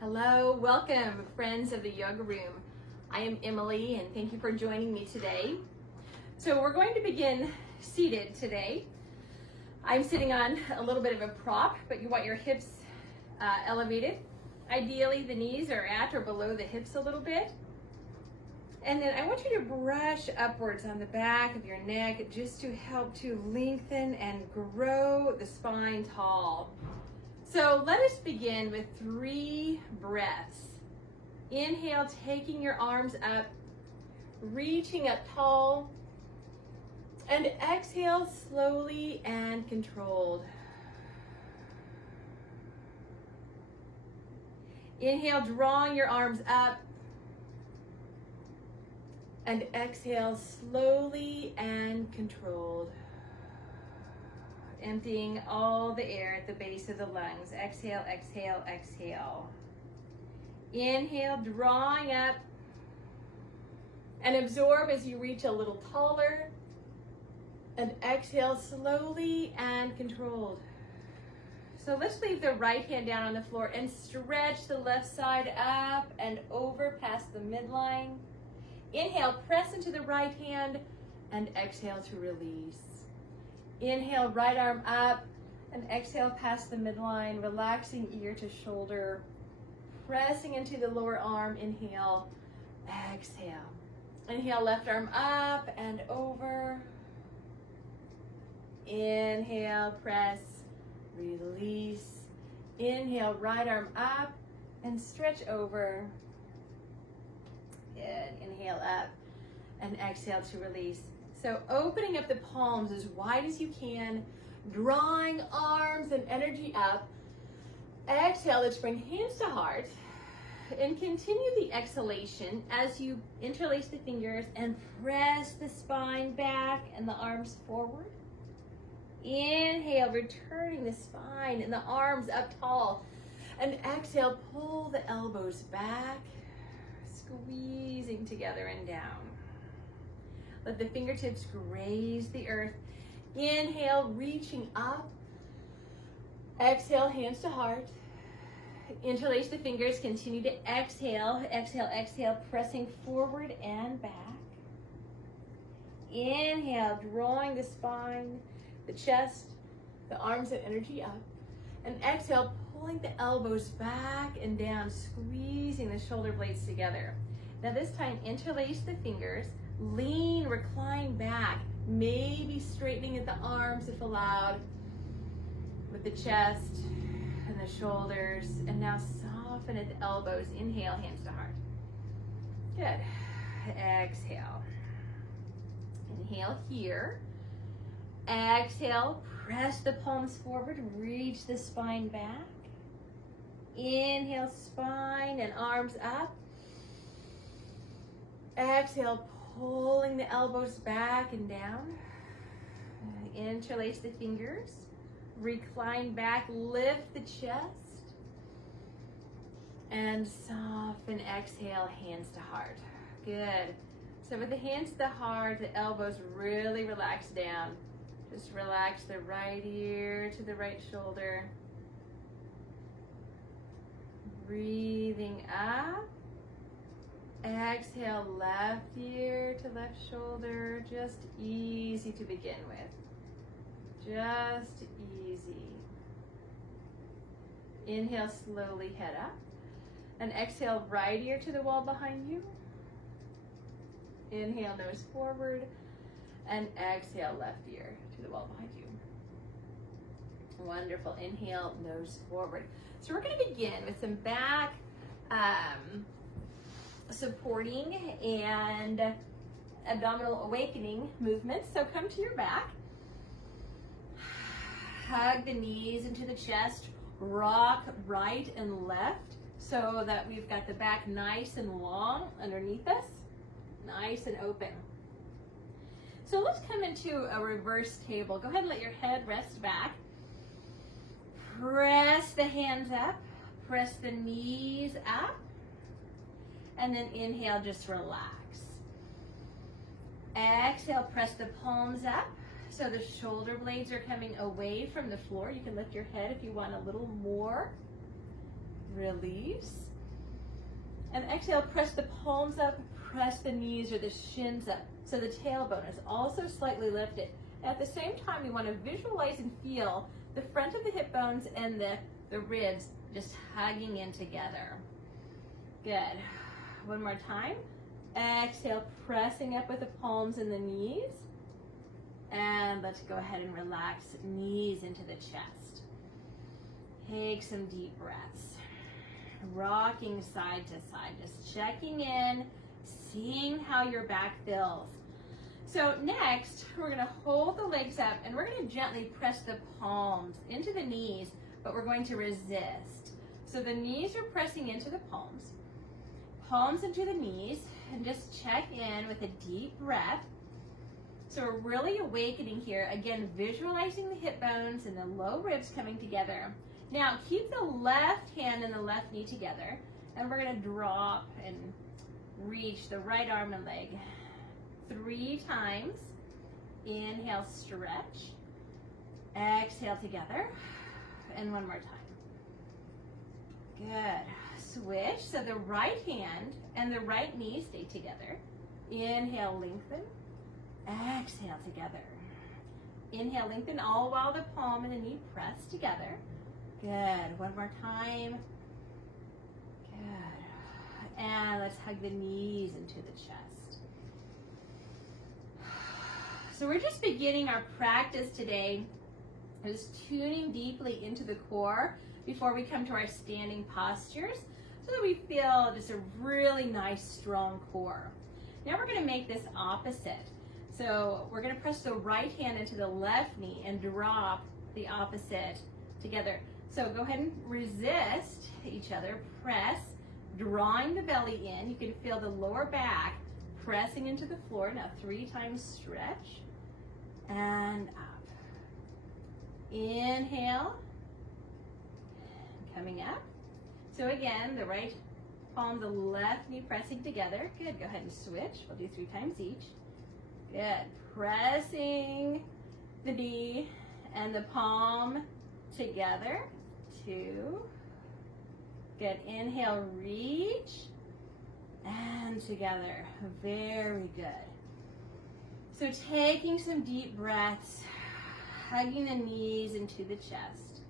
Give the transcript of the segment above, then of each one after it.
Hello, welcome friends of the yoga room. I am Emily and thank you for joining me today. So we're going to begin seated today. I'm sitting on a little bit of a prop, but you want your hips elevated. Ideally the knees are at or below the hips a little bit. And then I want you to brush upwards on the back of your neck just to help to lengthen and grow the spine tall. So let us begin with 3 breaths. Inhale, taking your arms up, reaching up tall, and exhale slowly and controlled. Inhale, drawing your arms up, and exhale slowly and controlled. Emptying all the air at the base of the lungs. Exhale, exhale, exhale. Inhale, drawing up, and absorb as you reach a little taller. And exhale slowly and controlled. So let's leave the right hand down on the floor and stretch the left side up and over past the midline. Inhale, press into the right hand, and exhale to release. Inhale, right arm up, and exhale past the midline, relaxing ear to shoulder, pressing into the lower arm. Inhale, exhale. Inhale, left arm up and over. Inhale, press, release. Inhale, right arm up and stretch over. Good. Inhale up and exhale to release. So opening up the palms as wide as you can, drawing arms and energy up. Exhale, let's bring hands to heart and continue the exhalation as you interlace the fingers and press the spine back and the arms forward. Inhale, returning the spine and the arms up tall. And exhale, pull the elbows back, squeezing together and down. Let the fingertips graze the earth. Inhale, reaching up. Exhale, hands to heart. Interlace the fingers, continue to exhale. Exhale, exhale, pressing forward and back. Inhale, drawing the spine, the chest, the arms and energy up. And exhale, pulling the elbows back and down, squeezing the shoulder blades together. Now this time, interlace the fingers, lean, recline back, maybe straightening at the arms if allowed, with the chest and the shoulders, and now soften at the elbows. Inhale, hands to heart. Good. Exhale. Inhale here. Exhale, press the palms forward, reach the spine back. Inhale, spine and arms up. Exhale, pulling the elbows back and down. Interlace the fingers. Recline back, lift the chest. And soften, exhale, hands to heart. Good. So with the hands to the heart, the elbows really relax down. Just relax the right ear to the right shoulder. Breathing up. Exhale, left ear to left shoulder. Just easy to begin with. Just easy. Inhale, slowly head up. And exhale, right ear to the wall behind you. Inhale, nose forward. And exhale, left ear to the wall behind you. Wonderful. Inhale, nose forward. So we're going to begin with some back supporting and abdominal awakening movements. So come to your back. Hug the knees into the chest. Rock right and left so that we've got the back nice and long underneath us. Nice and open. So let's come into a reverse table. Go ahead and let your head rest back. Press the hands up. Press the knees up. And then inhale, just relax. Exhale, press the palms up. So the shoulder blades are coming away from the floor. You can lift your head if you want a little more. Release. And exhale, press the palms up, press the knees or the shins up. So the tailbone is also slightly lifted. At the same time, we want to visualize and feel the front of the hip bones and the ribs just hugging in together. Good. One more time. Exhale, pressing up with the palms and the knees. And let's go ahead and relax, knees into the chest. Take some deep breaths. Rocking side to side, just checking in, seeing how your back feels. So next, we're going to hold the legs up and we're going to gently press the palms into the knees, but we're going to resist. So the knees are pressing into the palms, palms into the knees, and just check in with a deep breath. So we're really awakening here. Again, visualizing the hip bones and the low ribs coming together. Now keep the left hand and the left knee together, and we're going to drop and reach the right arm and leg 3 times. Inhale, stretch. Exhale together. And one more time. Good. Switch. So the right hand and the right knee stay together. Inhale, lengthen. Exhale together. Inhale, lengthen, all while the palm and the knee press together. Good. One more time. Good. And let's hug the knees into the chest. So we're just beginning our practice today, just tuning deeply into the core before we come to our standing postures so that we feel just a really nice, strong core. Now we're going to make this opposite. So we're going to press the right hand into the left knee and drop the opposite together. So go ahead and resist each other, press, drawing the belly in. You can feel the lower back pressing into the floor. Now 3 times stretch and up. Inhale, coming up. So again, the right palm, the left knee pressing together. Good, go ahead and switch. We'll do 3 times each. Good, pressing the knee and the palm together. 2. Good, inhale, reach, and together. Very good. So taking some deep breaths, hugging the knees into the chest.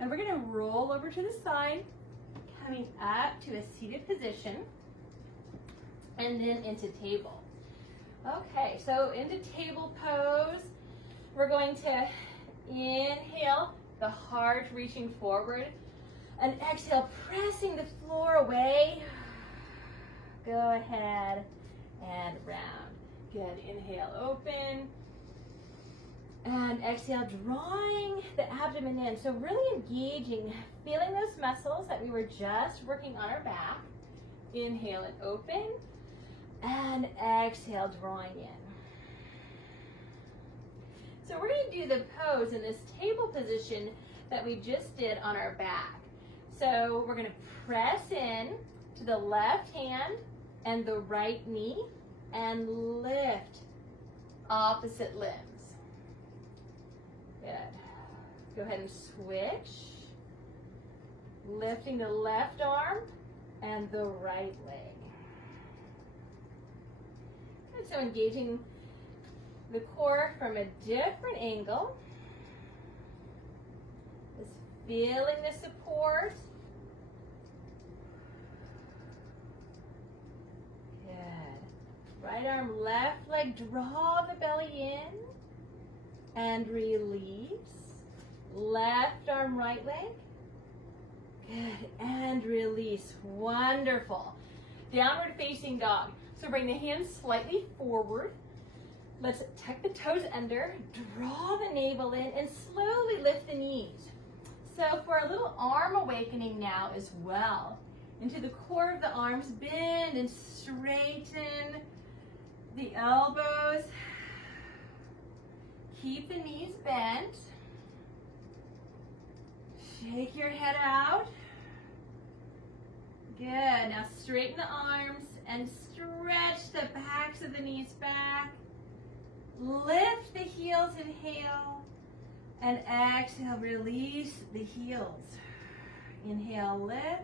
And we're gonna roll over to the side, coming up to a seated position, and then into table. Okay, so into table pose, we're going to inhale, the heart reaching forward, and exhale, pressing the floor away. Go ahead and round. Good, inhale, open. And exhale, drawing the abdomen in. So really engaging, feeling those muscles that we were just working on our back. Inhale and open. And exhale, drawing in. So we're going to do the pose in this table position that we just did on our back. So we're going to press in to the left hand and the right knee and lift opposite limbs. Good. Go ahead and switch. Lifting the left arm and the right leg. Good. So engaging the core from a different angle. Just feeling the support. Good. Right arm, left leg, draw the belly in. And release. Left arm, right leg. Good, and release. Wonderful. Downward facing dog. So bring the hands slightly forward. Let's tuck the toes under, draw the navel in, and slowly lift the knees. So for a little arm awakening now as well. Into the core of the arms, bend and straighten the elbows. Keep the knees bent. Shake your head out. Good. Now straighten the arms and stretch the backs of the knees back. Lift the heels, inhale. And exhale, release the heels. Inhale, lift.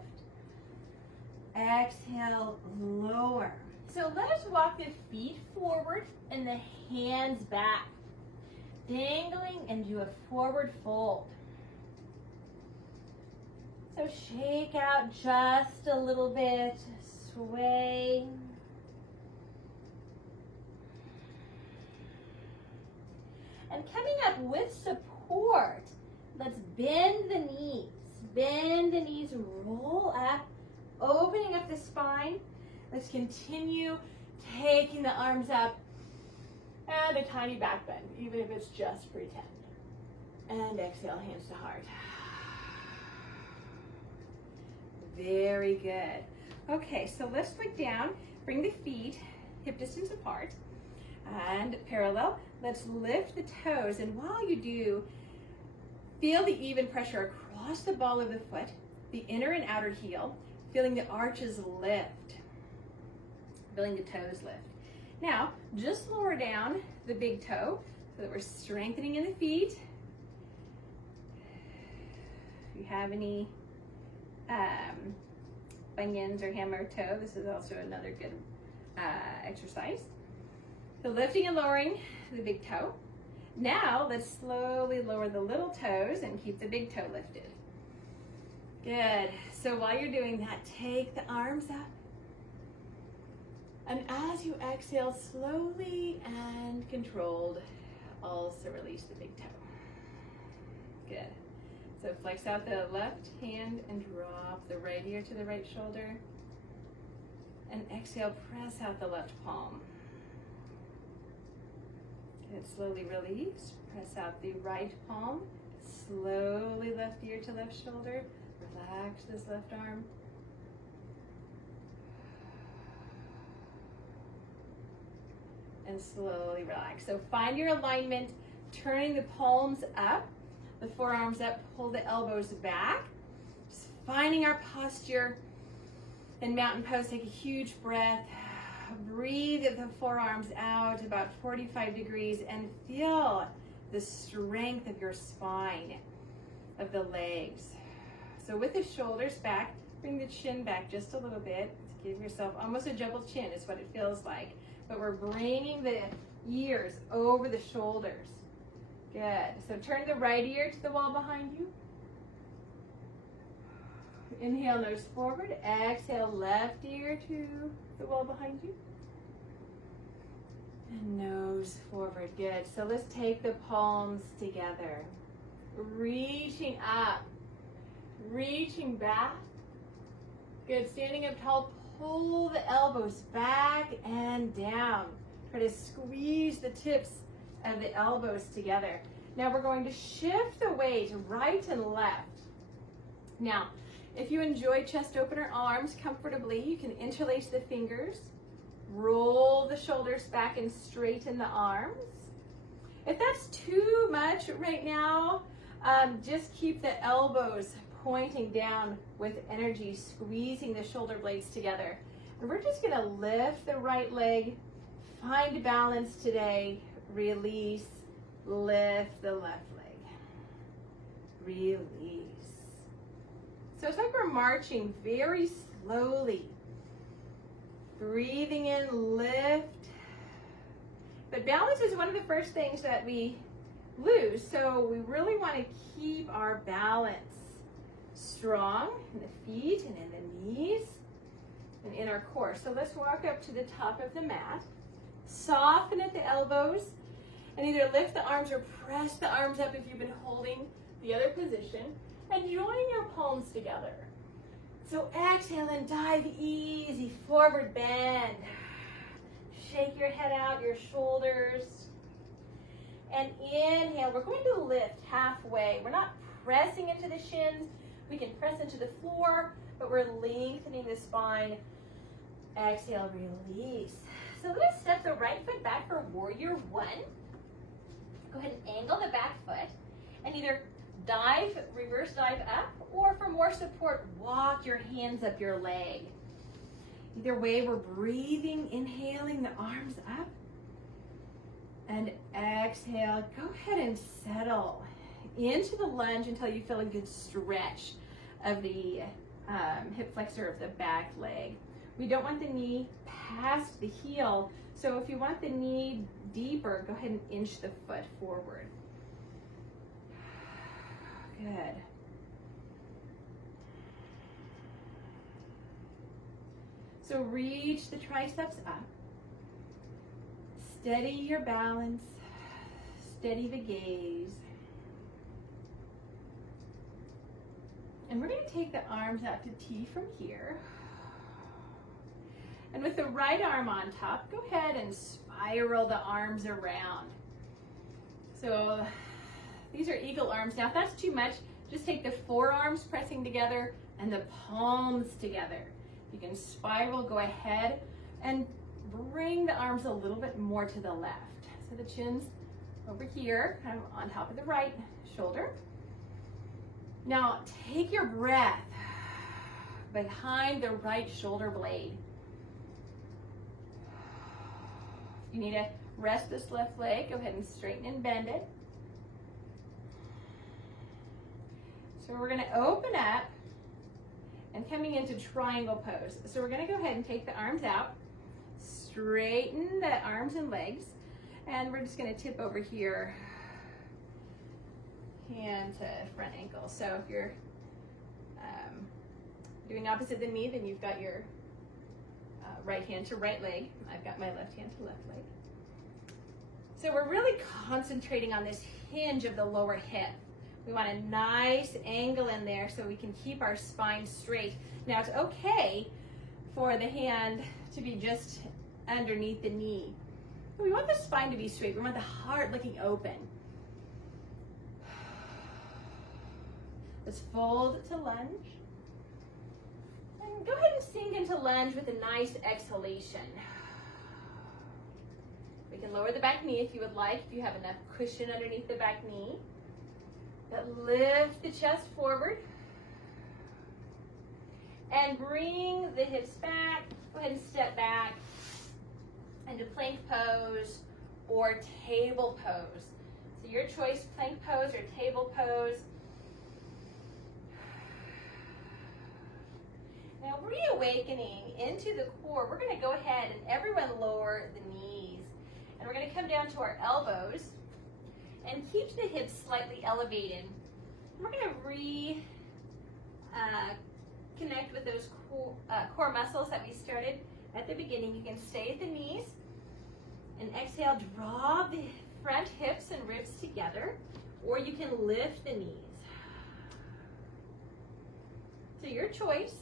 Exhale, lower. So let us walk the feet forward and the hands back, dangling into a forward fold. So shake out just a little bit, sway. And coming up with support, let's bend the knees. Bend the knees, roll up, opening up the spine. Let's continue taking the arms up and a tiny back bend, even if it's just pretend. And exhale, hands to heart. Very good. Okay, so let's look down, bring the feet hip distance apart and parallel. Let's lift the toes, and while you do, feel the even pressure across the ball of the foot, the inner and outer heel, feeling the arches lift. Feeling the toes lift. Now, just lower down the big toe so that we're strengthening in the feet. If you have any bunions or hammer toe, this is also another good exercise. So lifting and lowering the big toe. Now, let's slowly lower the little toes and keep the big toe lifted. Good. So while you're doing that, take the arms up. And as you exhale, slowly and controlled, also release the big toe. Good. So flex out the left hand and drop the right ear to the right shoulder. And exhale, press out the left palm. Good. Slowly release. Press out the right palm. Slowly left ear to left shoulder. Relax this left arm. And slowly relax. So find your alignment, turning the palms up, the forearms up, pull the elbows back. Just finding our posture. In mountain pose, take a huge breath. Breathe the forearms out about 45 degrees and feel the strength of your spine, of the legs. So with the shoulders back, bring the chin back just a little bit. Give yourself almost a double chin is what it feels like. But we're bringing the ears over the shoulders. Good. So turn the right ear to the wall behind you. Inhale, nose forward. Exhale, left ear to the wall behind you. And nose forward. Good. So let's take the palms together. Reaching up. Reaching back. Good. Standing up tall. Pull the elbows back and down. Try to squeeze the tips of the elbows together. Now we're going to shift the weight right and left. Now, if you enjoy chest opener arms comfortably, you can interlace the fingers, roll the shoulders back and straighten the arms. If that's too much right now, just keep the elbows pointing down with energy, squeezing the shoulder blades together. And we're just gonna lift the right leg, find balance today, release, lift the left leg, release. So it's like we're marching very slowly. Breathing in, lift. But balance is one of the first things that we lose, so we really wanna keep our balance strong in the feet and in the knees and in our core. So let's walk up to the top of the mat. Soften at the elbows and either lift the arms or press the arms up if you've been holding the other position, and join your palms together. So exhale and dive easy, forward bend. Shake your head out, your shoulders. And inhale, we're going to lift halfway. We're not pressing into the shins. We can press into the floor, but we're lengthening the spine. Exhale, release. So let's step the right foot back for warrior one. Go ahead and angle the back foot and either dive, reverse dive up, or for more support, walk your hands up your leg. Either way, we're breathing, inhaling the arms up. And exhale, go ahead and settle into the lunge until you feel a good stretch of the hip flexor of the back leg. We don't want the knee past the heel, so if you want the knee deeper, go ahead and inch the foot forward. Good. So reach the triceps up. Steady your balance. Steady the gaze. And we're going to take the arms out to T from here. And with the right arm on top, go ahead and spiral the arms around. So these are eagle arms. Now if that's too much, just take the forearms pressing together and the palms together. You can spiral, go ahead and bring the arms a little bit more to the left. So the chin's over here, kind of on top of the right shoulder. Now take your breath behind the right shoulder blade. If you need to rest this left leg, go ahead and straighten and bend it. So we're going to open up and coming into triangle pose. So we're going to go ahead and take the arms out, straighten the arms and legs, and we're just going to tip over here, hand to front ankle. So if you're doing opposite the knee, then you've got your right hand to right leg. I've got my left hand to left leg. So we're really concentrating on this hinge of the lower hip. We want a nice angle in there so we can keep our spine straight. Now it's okay for the hand to be just underneath the knee. We want the spine to be straight. We want the heart looking open. Let's fold to lunge. And go ahead and sink into lunge with a nice exhalation. We can lower the back knee if you would like, if you have enough cushion underneath the back knee. But lift the chest forward. And bring the hips back. Go ahead and step back into plank pose or table pose. So your choice, plank pose or table pose. Now reawakening into the core, we're going to go ahead and everyone lower the knees. And we're going to come down to our elbows and keep the hips slightly elevated. We're going to connect with those core muscles that we started at the beginning. You can stay at the knees and exhale, draw the front hips and ribs together, or you can lift the knees. So your choice.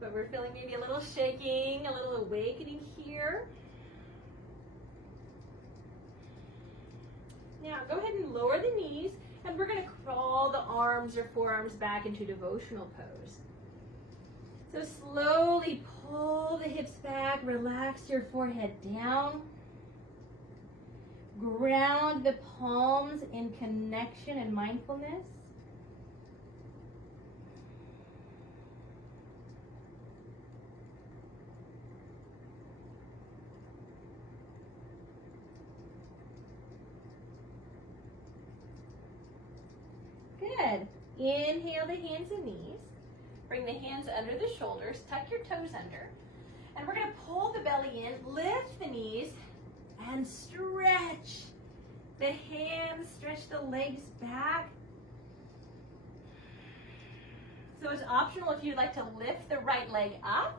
But we're feeling maybe a little shaking, a little awakening here. Now go ahead and lower the knees, and we're going to crawl the arms or forearms back into devotional pose. So slowly pull the hips back, relax your forehead down. Ground the palms in connection and mindfulness. Good. Inhale the hands and knees. Bring the hands under the shoulders. Tuck your toes under. And we're going to pull the belly in, lift the knees, and stretch the hands, stretch the legs back. So it's optional if you'd like to lift the right leg up.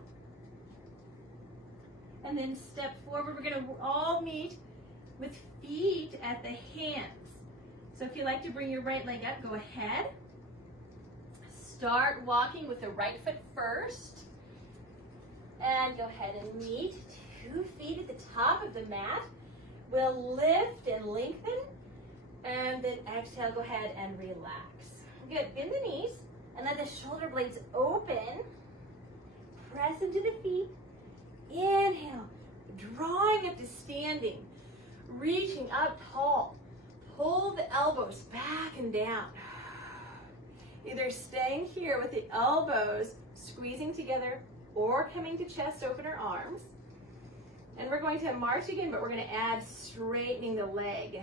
And then step forward. We're going to all meet with feet at the hands. So if you'd like to bring your right leg up, go ahead. Start walking with the right foot first. And go ahead and meet 2 feet at the top of the mat. We'll lift and lengthen. And then exhale, go ahead and relax. Good. Bend the knees and let the shoulder blades open. Press into the feet. Inhale. Drawing up to standing. Reaching up tall. Pull the elbows back and down. Either staying here with the elbows squeezing together or coming to chest opener arms. And we're going to march again, but we're going to add straightening the leg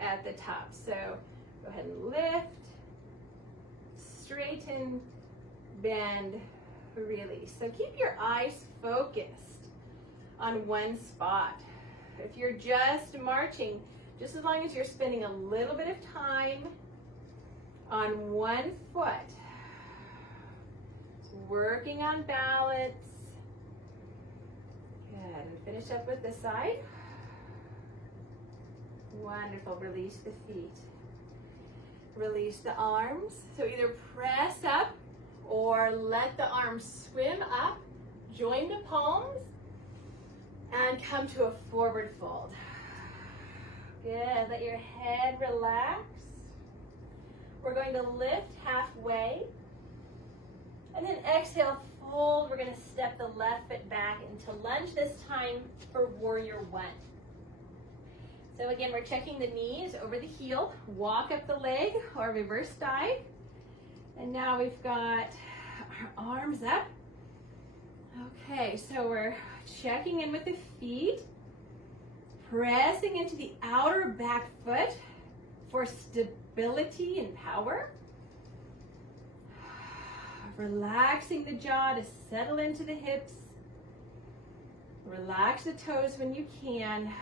at the top. So Go ahead and lift, straighten, bend, release. So keep your eyes focused on one spot. If you're just marching, just as long as you're spending a little bit of time on one foot, working on balance. Good. And finish up with this side. Wonderful. Release the feet. Release the arms. So either press up or let the arms swim up. Join the palms and come to a forward fold. Good. Let your head relax. We're going to lift halfway. And then exhale, fold. We're going to step the left foot back into lunge, this time for warrior one. So again, we're checking the knees over the heel, walk up the leg or reverse dive. And now we've got our arms up. Okay, so we're checking in with the feet, pressing into the outer back foot for stability and power. Relaxing the jaw to settle into the hips. Relax the toes when you can.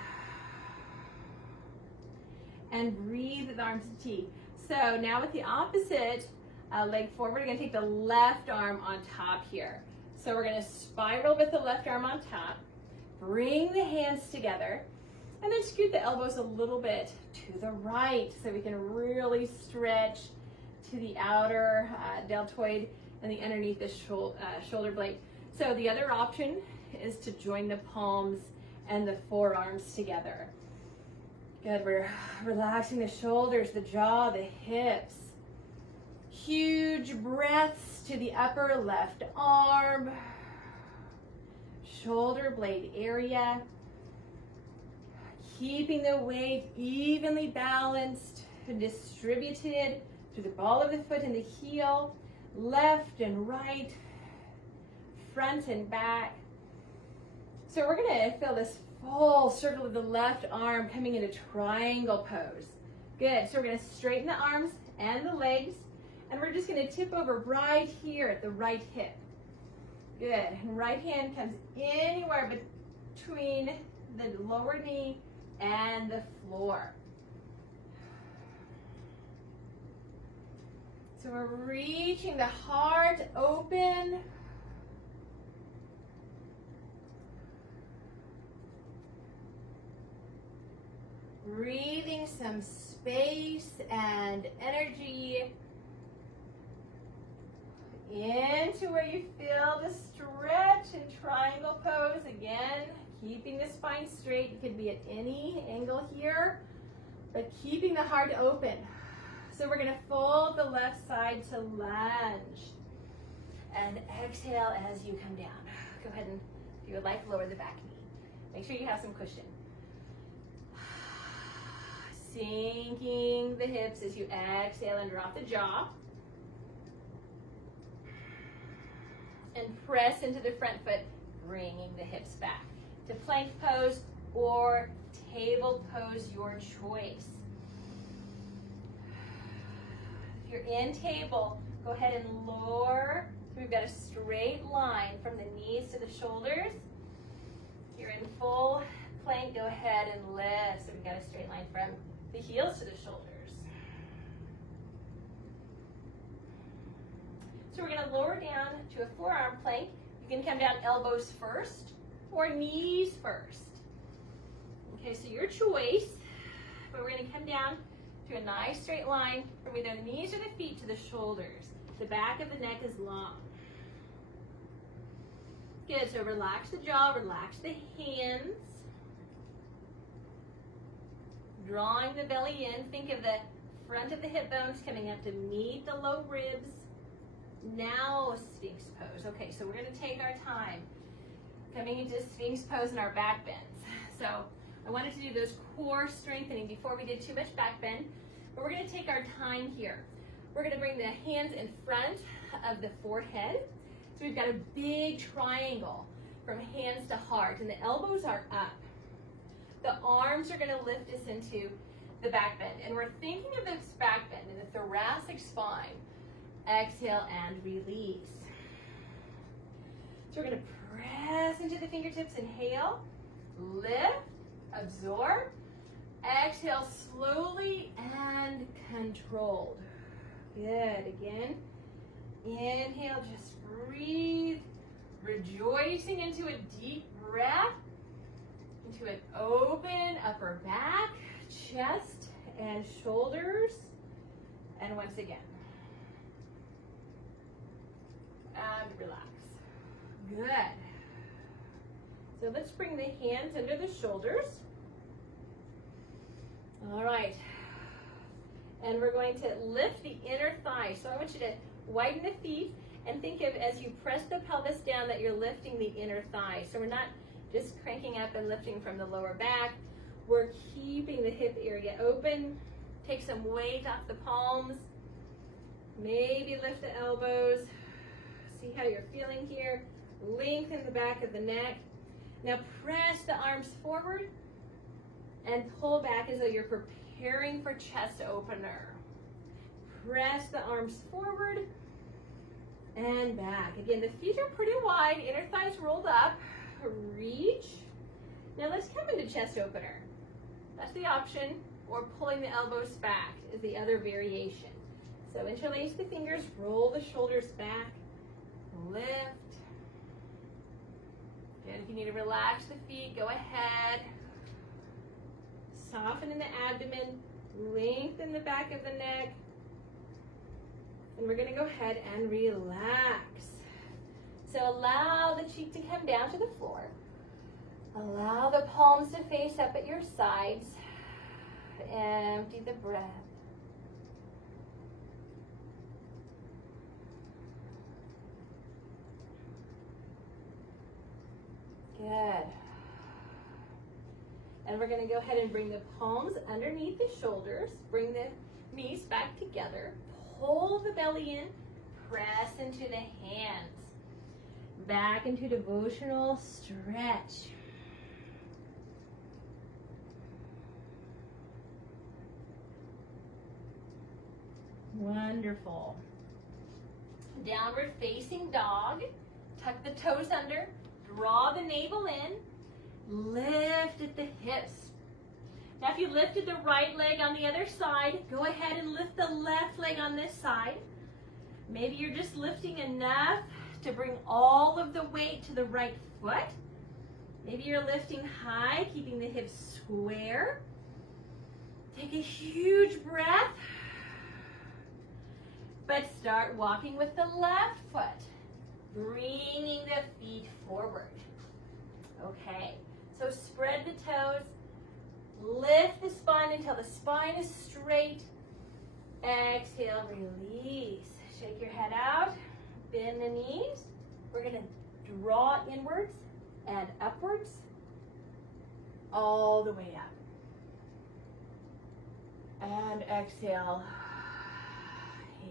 And breathe with the arms to T. So now with the opposite leg forward, we're going to take the left arm on top here. So we're going to spiral with the left arm on top. Bring the hands together. And then scoot the elbows a little bit to the right so we can really stretch to the outer deltoid and the underneath the shoulder blade. So the other option is to join the palms and the forearms together. Good, we're relaxing the shoulders, the jaw, the hips. Huge breaths to the upper left arm, shoulder blade area. Keeping the weight evenly balanced and distributed through the ball of the foot and the heel, left and right, front and back. So we're going to feel this full circle of the left arm coming into triangle pose. Good. So we're going to straighten the arms and the legs, and we're just going to tip over right here at the right hip. Good. And right hand comes anywhere between the lower knee and the floor. So we're reaching the heart open. Breathing some space and energy into where you feel the stretch in triangle pose. Again, keeping the spine straight. You could be at any angle here, but keeping the heart open. So we're going to fold the left side to lunge. And exhale as you come down. Go ahead and, if you would like, lower the back knee. Make sure you have some cushion. Sinking the hips as you exhale and drop the jaw. And press into the front foot, bringing the hips back to plank pose or table pose, your choice. If you're in table, go ahead and lower. So we've got a straight line from the knees to the shoulders. If you're in full plank, go ahead and lift. So we've got a straight line from the heels to the shoulders. So we're going to lower down to a forearm plank. You can come down elbows first or knees first. Okay, so your choice. But we're going to come down to a nice straight line from either the knees or the feet to the shoulders. The back of the neck is long. Good, so relax the jaw, relax the hands. Drawing the belly in, think of the front of the hip bones coming up to meet the low ribs. Now Sphinx pose. Okay, so we're going to take our time coming into Sphinx pose in our back bends. So I wanted to do those core strengthening before we did too much back bend, but we're going to take our time here. We're going to bring the hands in front of the forehead. So we've got a big triangle from hands to heart, and the elbows are up. The arms are going to lift us into the back bend. And we're thinking of this back bend in the thoracic spine. Exhale and release. So we're going to press into the fingertips. Inhale, lift, absorb. Exhale slowly and controlled. Good. Again. Inhale, just breathe, rejoicing into a deep breath, into an open upper back, chest and shoulders. And once again. And relax. Good. So let's bring the hands under the shoulders. All right. And we're going to lift the inner thigh. So I want you to widen the feet and think of, as you press the pelvis down, that you're lifting the inner thigh. So we're not just cranking up and lifting from the lower back. We're keeping the hip area open. Take some weight off the palms. Maybe lift the elbows. See how you're feeling here. Lengthen the back of the neck. Now press the arms forward and pull back as though you're preparing for chest opener. Press the arms forward and back. Again, the feet are pretty wide, inner thighs rolled up. Reach. Now let's come into chest opener. That's the option, or pulling the elbows back is the other variation. So interlace the fingers, roll the shoulders back, lift. And if you need to relax the feet, go ahead. Soften in the abdomen, lengthen the back of the neck. And we're going to go ahead and relax. So allow the cheek to come down to the floor. Allow the palms to face up at your sides. Empty the breath. Good. And we're going to go ahead and bring the palms underneath the shoulders. Bring the knees back together. Pull the belly in. Press into the hands. Back into devotional stretch. Wonderful. Downward facing dog. Tuck the toes under. Draw the navel in. Lift at the hips. Now if you lifted the right leg on the other side, go ahead and lift the left leg on this side. Maybe you're just lifting enough to bring all of the weight to the right foot. Maybe you're lifting high, keeping the hips square. Take a huge breath. But start walking with the left foot, bringing the feet forward. Okay, so spread the toes, lift the spine until the spine is straight. Exhale, release. Shake your head out, bend the knees. We're going to draw inwards and upwards, all the way up. And exhale.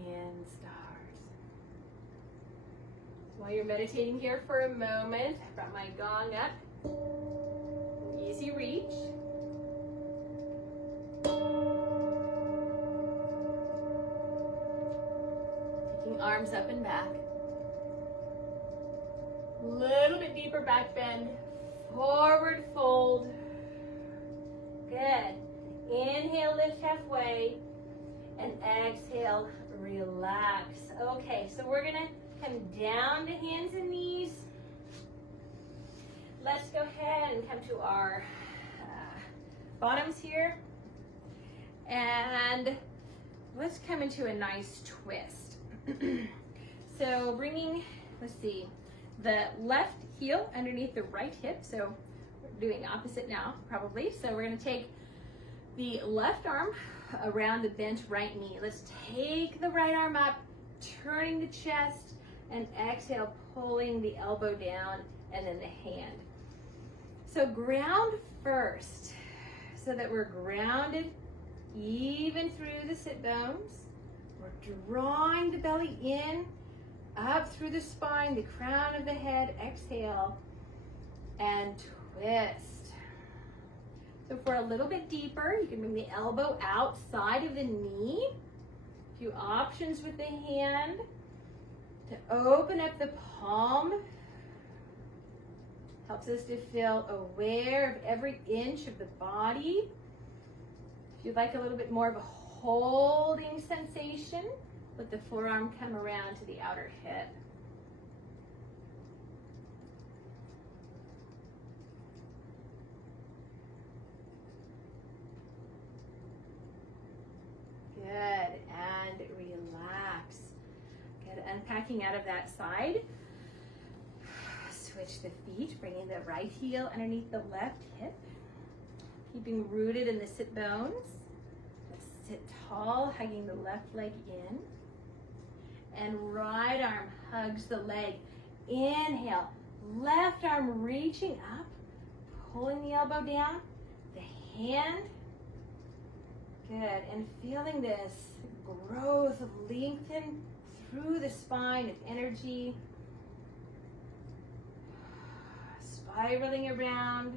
And stars. While you're meditating here for a moment, I brought my gong up. Easy reach. Taking arms up and back. Little bit deeper back bend. Forward fold. Good. Inhale, lift halfway. And exhale, relax. Okay, so we're going to come down to hands and knees. Let's go ahead and come to our bottoms here. And let's come into a nice twist. So bringing, let's see, the left heel underneath the right hip. So we're doing opposite now, probably. So we're going to take the left arm around the bent right knee. Let's take the right arm up, turning the chest, and exhale, pulling the elbow down, and then the hand. So ground first, so that we're grounded even through the sit bones. We're drawing the belly in, up through the spine, the crown of the head. Exhale, and twist. So for a little bit deeper, you can bring the elbow outside of the knee. A few options with the hand to open up the palm. Helps us to feel aware of every inch of the body. If you'd like a little bit more of a holding sensation, let the forearm come around to the outer hip. Good, and relax. Good, unpacking out of that side. Switch the feet, bringing the right heel underneath the left hip. Keeping rooted in the sit bones. Let's sit tall, hugging the left leg in. And right arm hugs the leg. Inhale, left arm reaching up, pulling the elbow down, the hand. Good, and feeling this growth, lengthen through the spine of energy. Spiraling around,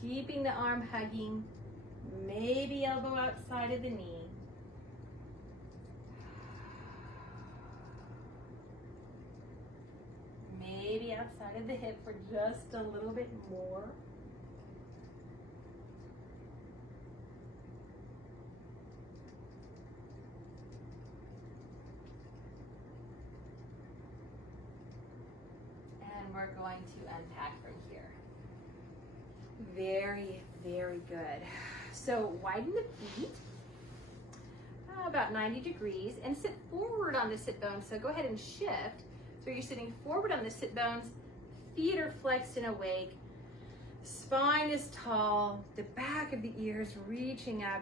keeping the arm hugging, maybe elbow outside of the knee. Maybe outside of the hip for just a little bit more. And we're going to unpack from here. Very, very good. So widen the feet about 90 degrees and sit forward on the sit bones. So go ahead and shift. So you're sitting forward on the sit bones, feet are flexed and awake, spine is tall, the back of the ears reaching up.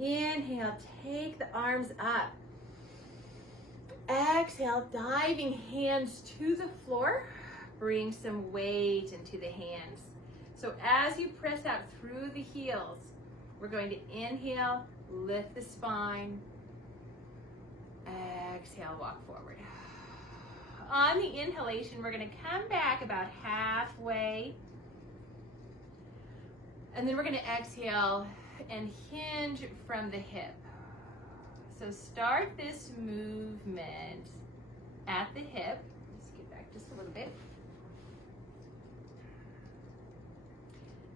Inhale, take the arms up. Exhale, diving hands to the floor. Bring some weight into the hands. So as you press out through the heels, we're going to inhale, lift the spine. Exhale, walk forward. On the inhalation, we're going to come back about halfway. And then we're going to exhale and hinge from the hip. So start this movement at the hip. Let's get back just a little bit.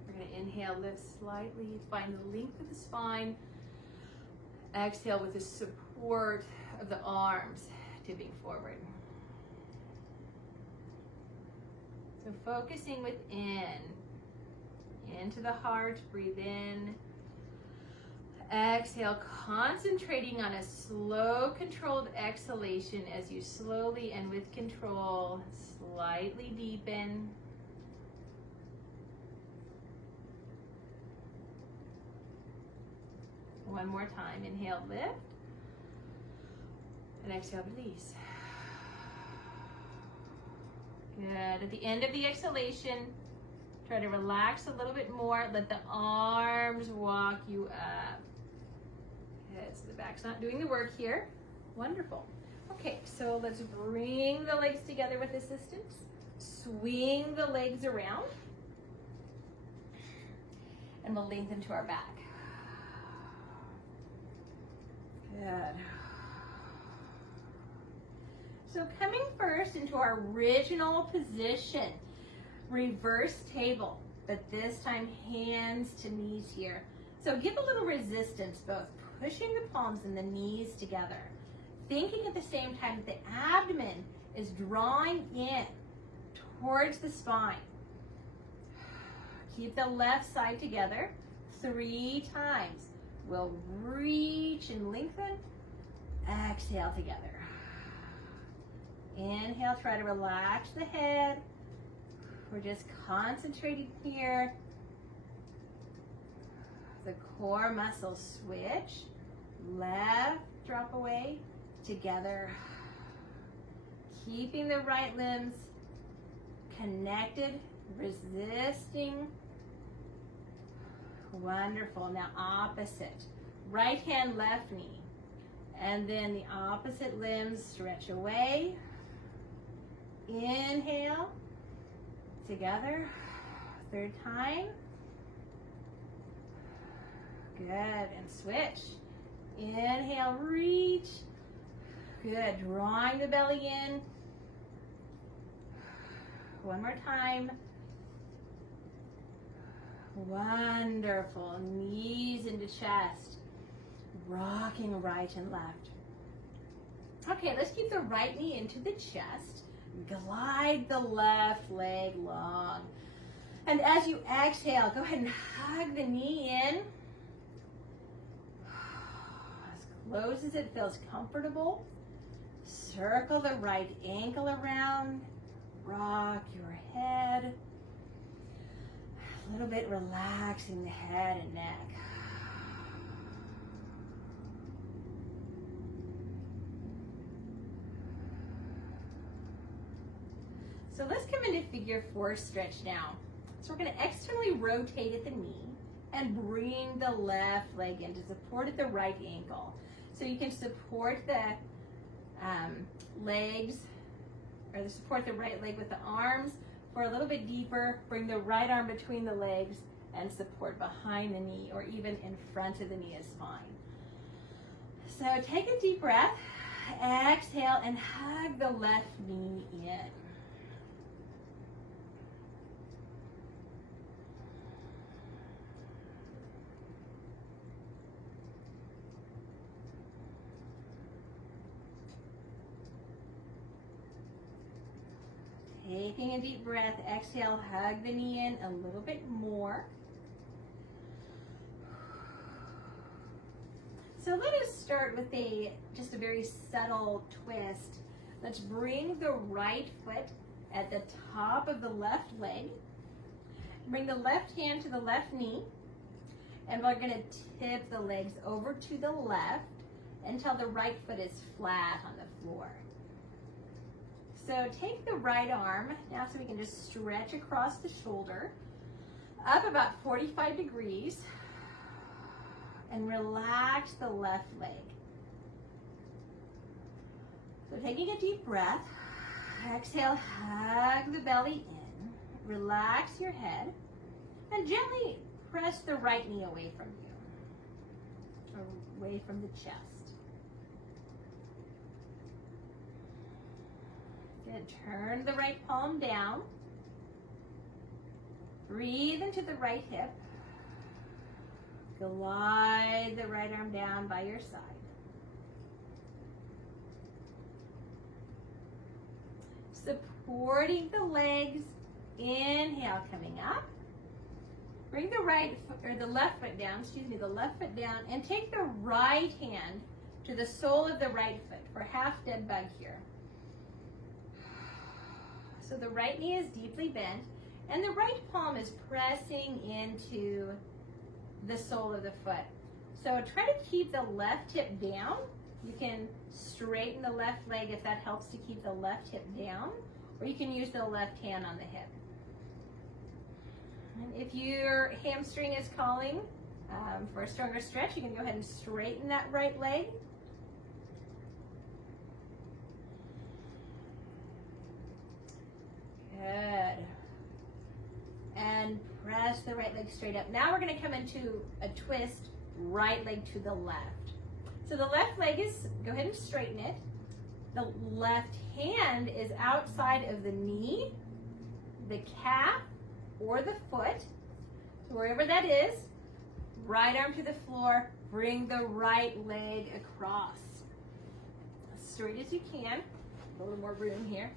We're going to inhale, lift slightly, find the length of the spine. Exhale with the support of the arms, tipping forward. So focusing within, into the heart, breathe in. Exhale, concentrating on a slow, controlled exhalation as you slowly and with control, slightly deepen. One more time, inhale, lift. And exhale, release. Good. At the end of the exhalation, try to relax a little bit more. Let the arms walk you up. Good. So the back's not doing the work here. Wonderful. Okay, so let's bring the legs together with assistance. Swing the legs around. And we'll lengthen to our back. Good. So coming first into our original position, reverse table, but this time hands to knees here. So give a little resistance, both pushing the palms and the knees together. Thinking at the same time that the abdomen is drawing in towards the spine. Keep the left side together 3 times. We'll reach and lengthen. Exhale together. Inhale, try to relax the head. We're just concentrating here. The core muscles switch. Left, drop away. Together. Keeping the right limbs connected, resisting. Wonderful. Now opposite. Right hand, left knee. And then the opposite limbs stretch away. Inhale. Together. 3rd time. Good, and switch. Inhale, reach. Good, drawing the belly in. One more time. Wonderful, knees into chest. Rocking right and left. Okay, let's keep the right knee into the chest. Glide the left leg long. And as you exhale, go ahead and hug the knee in. As close as it feels comfortable. Circle the right ankle around. Rock your head. A little bit relaxing the head and neck. So let's come into figure 4 stretch now. So we're going to externally rotate at the knee and bring the left leg in to support at the right ankle. So you can support the legs, or support the right leg with the arms. For a little bit deeper, bring the right arm between the legs and support behind the knee, or even in front of the knee is fine. So take a deep breath, exhale, and hug the left knee in. Taking a deep breath, exhale, hug the knee in a little bit more. So let us start with just a very subtle twist. Let's bring the right foot at the top of the left leg. Bring the left hand to the left knee. And we're going to tip the legs over to the left until the right foot is flat on the floor. So take the right arm, now so we can just stretch across the shoulder, up about 45 degrees, and relax the left leg. So taking a deep breath, exhale, hug the belly in, relax your head, and gently press the right knee away from you, or away from the chest. Good. Turn the right palm down. Breathe into the right hip. Glide the right arm down by your side. Supporting the legs. Inhale, coming up. Bring the left foot down, the left foot down, and take the right hand to the sole of the right foot for half dead bug here. So the right knee is deeply bent, and the right palm is pressing into the sole of the foot. So try to keep the left hip down. You can straighten the left leg if that helps to keep the left hip down, or you can use the left hand on the hip. And if your hamstring is calling for a stronger stretch, you can go ahead and straighten that right leg. Good. And press the right leg straight up. Now we're going to come into a twist, right leg to the left. So the left leg is, go ahead and straighten it. The left hand is outside of the knee, the calf, or the foot. So wherever that is, right arm to the floor, bring the right leg across. As straight as you can. A little more room here.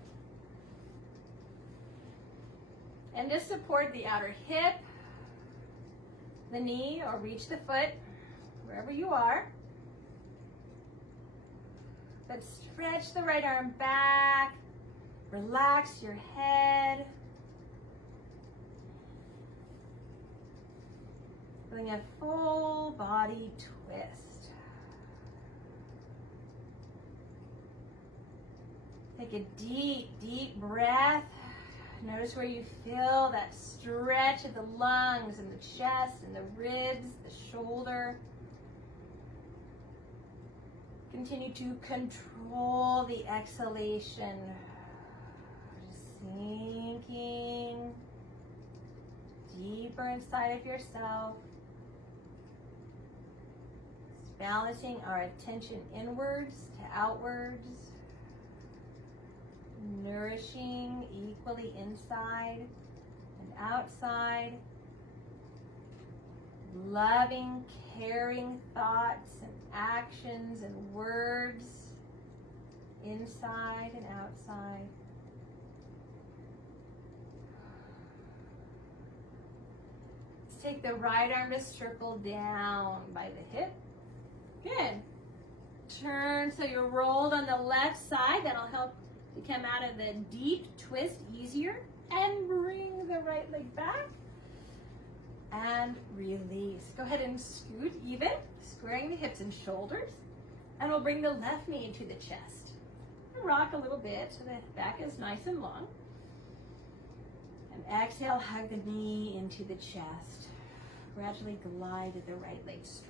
And just support the outer hip, the knee, or reach the foot, wherever you are. But stretch the right arm back, relax your head. Doing a full body twist. Take a deep, deep breath. Notice where you feel that stretch of the lungs and the chest and the ribs, the shoulder. Continue to control the exhalation. Just sinking deeper inside of yourself. Balancing our attention inwards to outwards. Nourishing equally inside and outside. Loving, caring thoughts and actions and words inside and outside. Let's take the right arm to circle down by the hip. Good. Turn so you're rolled on the left side. That'll help you come out of the deep twist easier. And bring the right leg back. And release. Go ahead and scoot even, squaring the hips and shoulders. And we'll bring the left knee into the chest. And rock a little bit so the back is nice and long. And exhale, hug the knee into the chest. Gradually glide the right leg straight.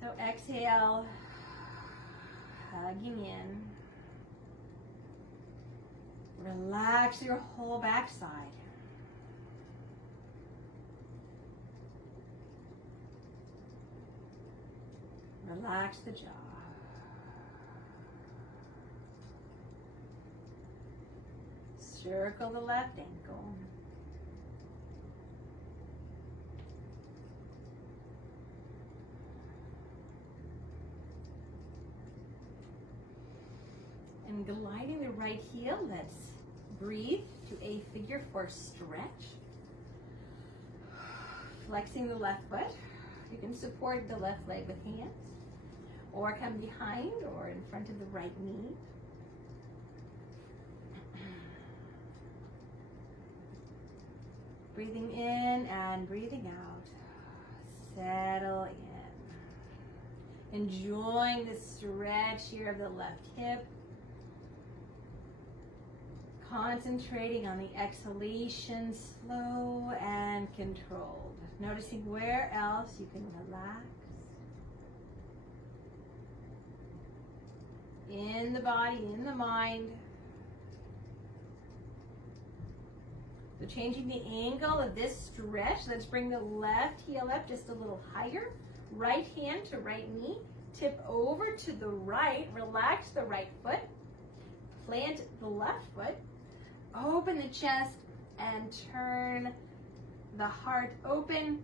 So exhale, hugging in. Relax your whole backside. Relax the jaw. Circle the left ankle. And gliding the right heel, let's breathe to a figure four stretch. Flexing the left foot. You can support the left leg with hands, or come behind or in front of the right knee. Breathing in and breathing out. Settle in. Enjoying the stretch here of the left hip. Concentrating on the exhalation, slow and controlled. Noticing where else you can relax. In the body, in the mind. So changing the angle of this stretch. Let's bring the left heel up just a little higher. Right hand to right knee. Tip over to the right. Relax the right foot. Plant the left foot. Open the chest and turn the heart open.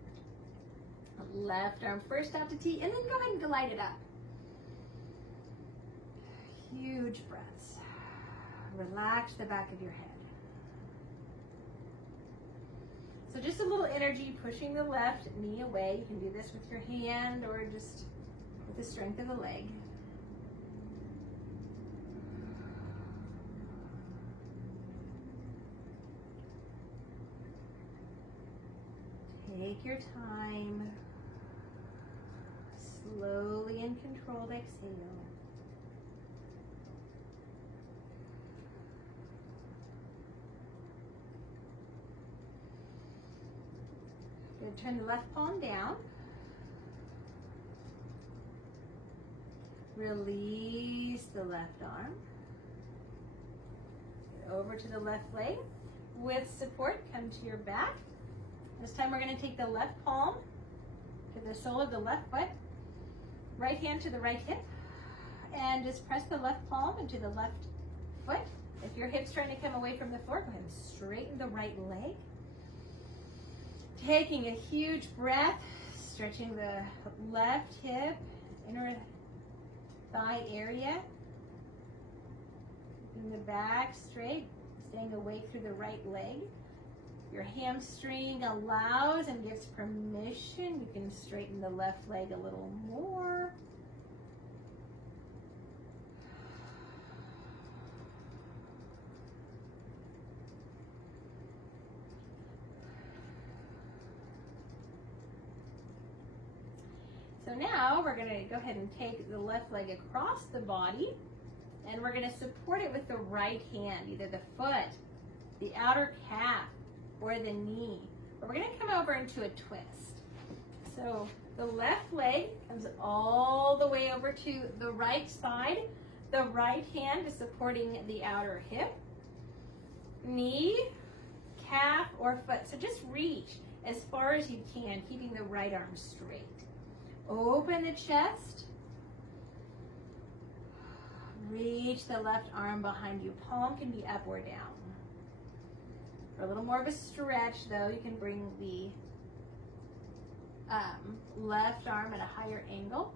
Left arm first out to T, and then go ahead and glide it up. Huge breaths. Relax the back of your head. So just a little energy pushing the left knee away. You can do this with your hand or just with the strength of the leg. Take your time. Slowly and controlled exhale. Good. Turn the left palm down. Release the left arm. Get over to the left leg. With support, come to your back. This time we're going to take the left palm to the sole of the left foot, right hand to the right hip, and just press the left palm into the left foot. If your hip's trying to come away from the floor, go ahead and straighten the right leg. Taking a huge breath, stretching the left hip, inner thigh area, keeping the back straight, staying awake through the right leg. Your hamstring allows and gives permission. You can straighten the left leg a little more. So now we're going to go ahead and take the left leg across the body, and we're going to support it with the right hand, either the foot, the outer calf, or the knee. But we're going to come over into a twist. So the left leg comes all the way over to the right side. The right hand is supporting the outer hip, knee, calf, or foot. So just reach as far as you can, keeping the right arm straight. Open the chest. Reach the left arm behind you. Palm can be up or down. For a little more of a stretch, though, you can bring the left arm at a higher angle.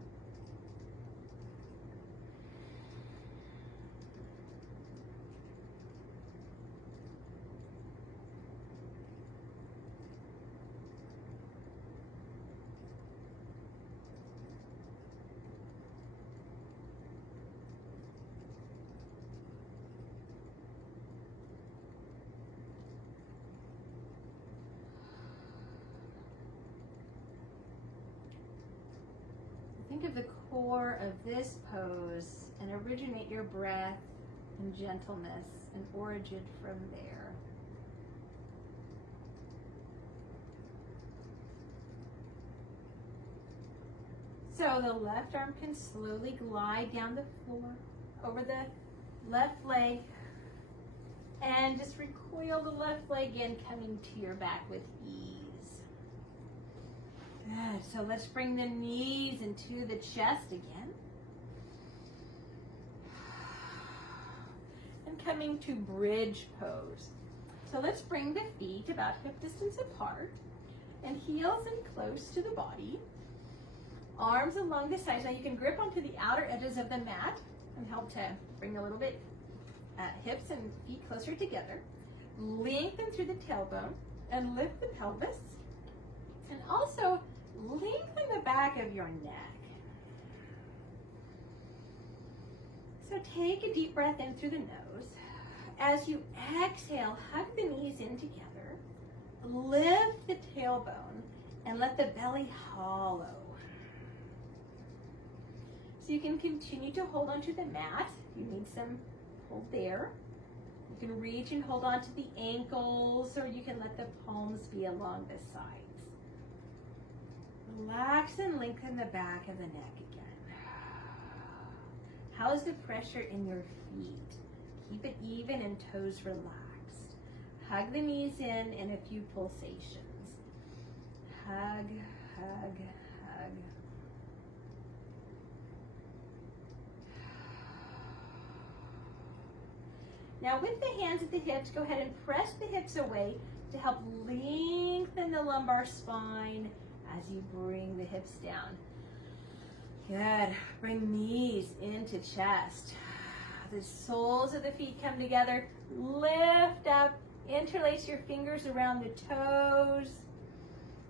Think of the core of this pose and originate your breath and gentleness and origin from there. So the left arm can slowly glide down the floor over the left leg and just recoil the left leg in, coming to your back with ease. Good. So let's bring the knees into the chest again. And coming to bridge pose. So let's bring the feet about hip distance apart and heels in close to the body. Arms along the sides. Now you can grip onto the outer edges of the mat and help to bring a little bit hips and feet closer together. Lengthen through the tailbone and lift the pelvis. And also lengthen the back of your neck. So take a deep breath in through the nose. As you exhale, hug the knees in together. Lift the tailbone and let the belly hollow. So you can continue to hold onto the mat. You need some hold there. You can reach and hold on to the ankles, or you can let the palms be along the sides. Relax and lengthen the back of the neck again. How's the pressure in your feet? Keep it even and toes relaxed. Hug the knees in a few pulsations. Hug, hug, hug. Now with the hands at the hips, go ahead and press the hips away to help lengthen the lumbar spine as you bring the hips down. Good. Bring knees into chest. The soles of the feet come together. Lift up. Interlace your fingers around the toes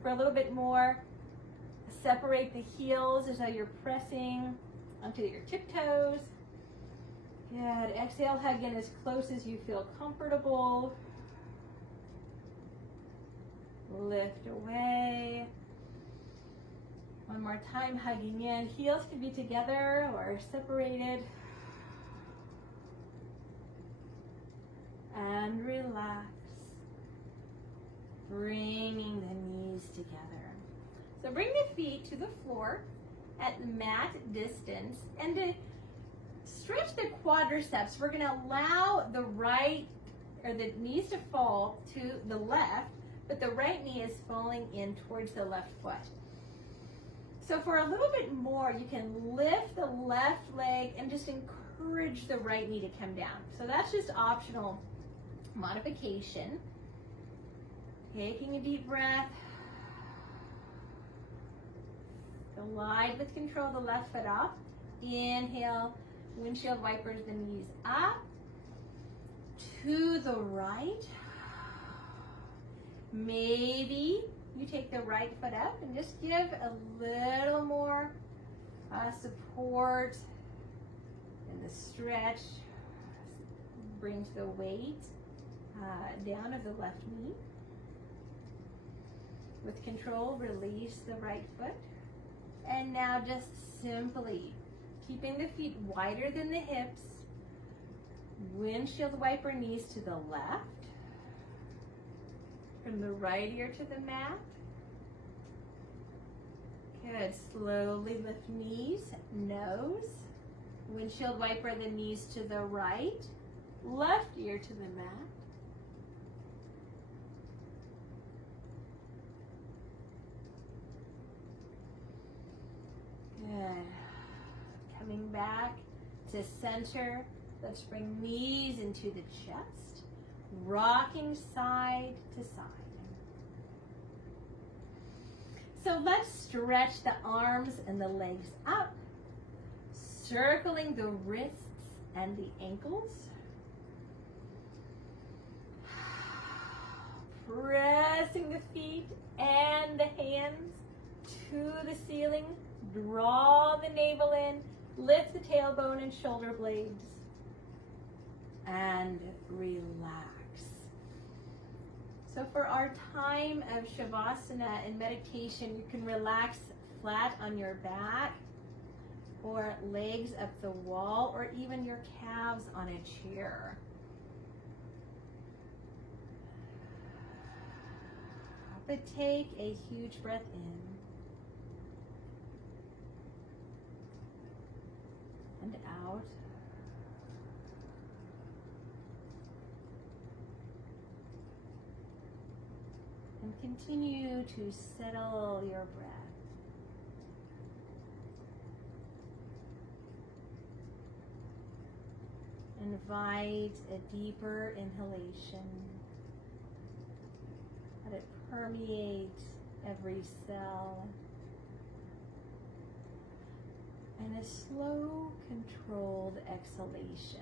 for a little bit more. Separate the heels as though you're pressing onto your tiptoes. Good. Exhale, hug in as close as you feel comfortable. Lift away. One more time, hugging in. Heels can be together or separated. And relax. Bringing the knees together. So bring the feet to the floor at mat distance, and to stretch the quadriceps, we're going to allow the right or the knees to fall to the left, but the right knee is falling in towards the left foot. So for a little bit more, you can lift the left leg and just encourage the right knee to come down. So that's just optional modification. Taking a deep breath. Glide with control the left foot up. Inhale, windshield wipers the knees up. To the right. Maybe you take the right foot up and just give a little more support, and the stretch brings the weight down of the left knee. With control, release the right foot. And now just simply keeping the feet wider than the hips, windshield wiper knees to the left, from the right ear to the mat. Good. Slowly lift knees, nose, windshield wiper the knees to the right, left ear to the mat. coming back to center. Let's bring knees into the chest, rocking side to side. So let's stretch the arms and the legs up, circling the wrists and the ankles. Pressing the feet and the hands to the ceiling. Draw the navel in, lift the tailbone and shoulder blades, and relax. So for our time of Shavasana and meditation, you can relax flat on your back or legs up the wall or even your calves on a chair. But take a huge breath in and out. And continue to settle your breath. Invite a deeper inhalation. Let it permeate every cell. And a slow, controlled exhalation.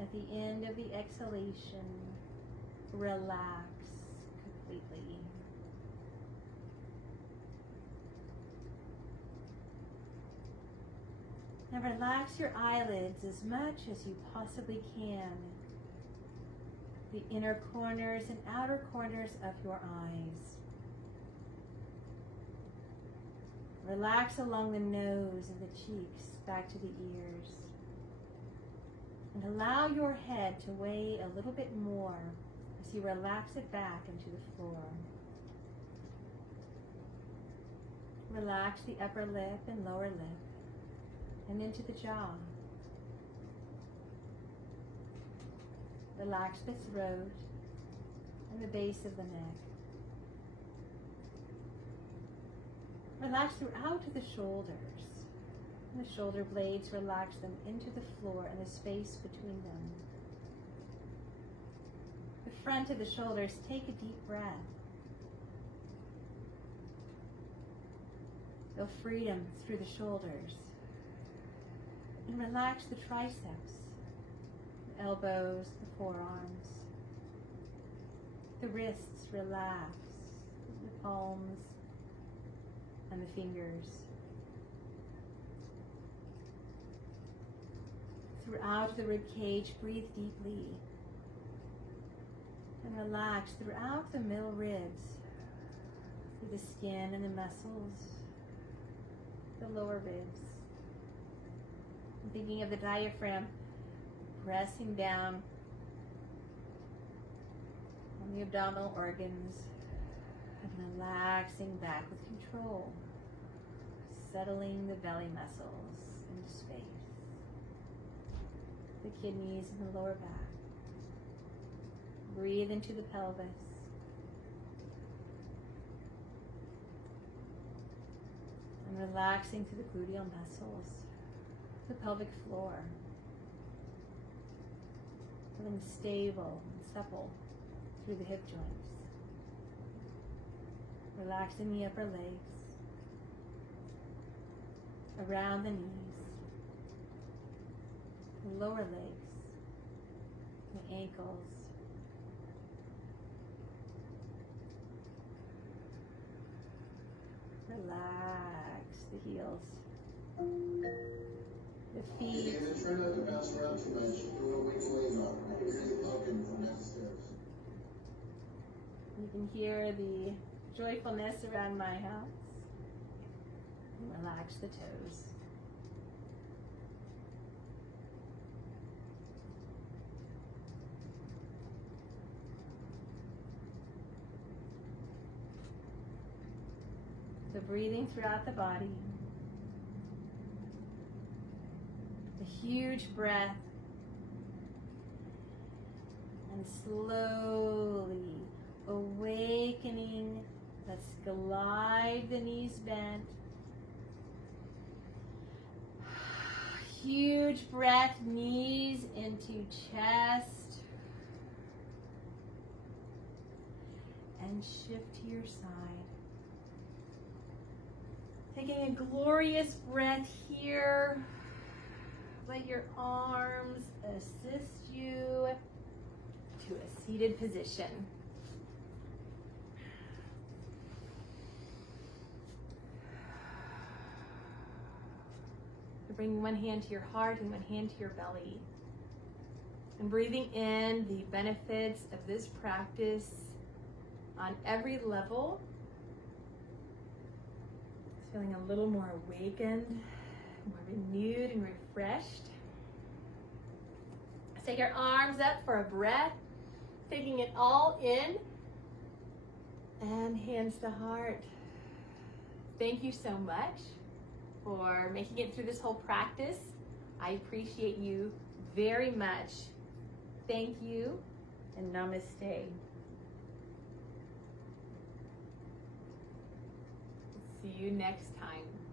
At the end of the exhalation, relax completely. Now relax your eyelids as much as you possibly can. The inner corners and outer corners of your eyes. Relax along the nose and the cheeks, back to the ears. And allow your head to weigh a little bit more as you relax it back into the floor. Relax the upper lip and lower lip and into the jaw. Relax the throat and the base of the neck. Relax throughout the shoulders. And the shoulder blades, relax them into the floor and the space between them. The front of the shoulders, take a deep breath. Feel freedom through the shoulders. And relax the triceps, the elbows, the forearms. The wrists, relax. The palms and the fingers. Throughout the rib cage, breathe deeply. And relax throughout the middle ribs, through the skin and the muscles, the lower ribs. I'm thinking of the diaphragm pressing down on the abdominal organs and relaxing back with control, settling the belly muscles into space, the kidneys and the lower back. Breathe into the pelvis. And relaxing through the gluteal muscles, the pelvic floor. Feeling stable and supple through the hip joints. Relaxing the upper legs, around the knees, the lower legs, the ankles. Relax the heels, the feet. You can hear the joyfulness around my house. And relax the toes. So breathing throughout the body. A huge breath. And slowly awakening. Let's glide the knees bent, huge breath, knees into chest. And shift to your side. Taking a glorious breath here. Let your arms assist you to a seated position. Bring one hand to your heart and one hand to your belly. And breathing in the benefits of this practice on every level. Feeling a little more awakened, more renewed and refreshed. Take your arms up for a breath, taking it all in, and hands to heart. Thank you so much for making it through this whole practice. I appreciate you very much. Thank you, and namaste. See you next time.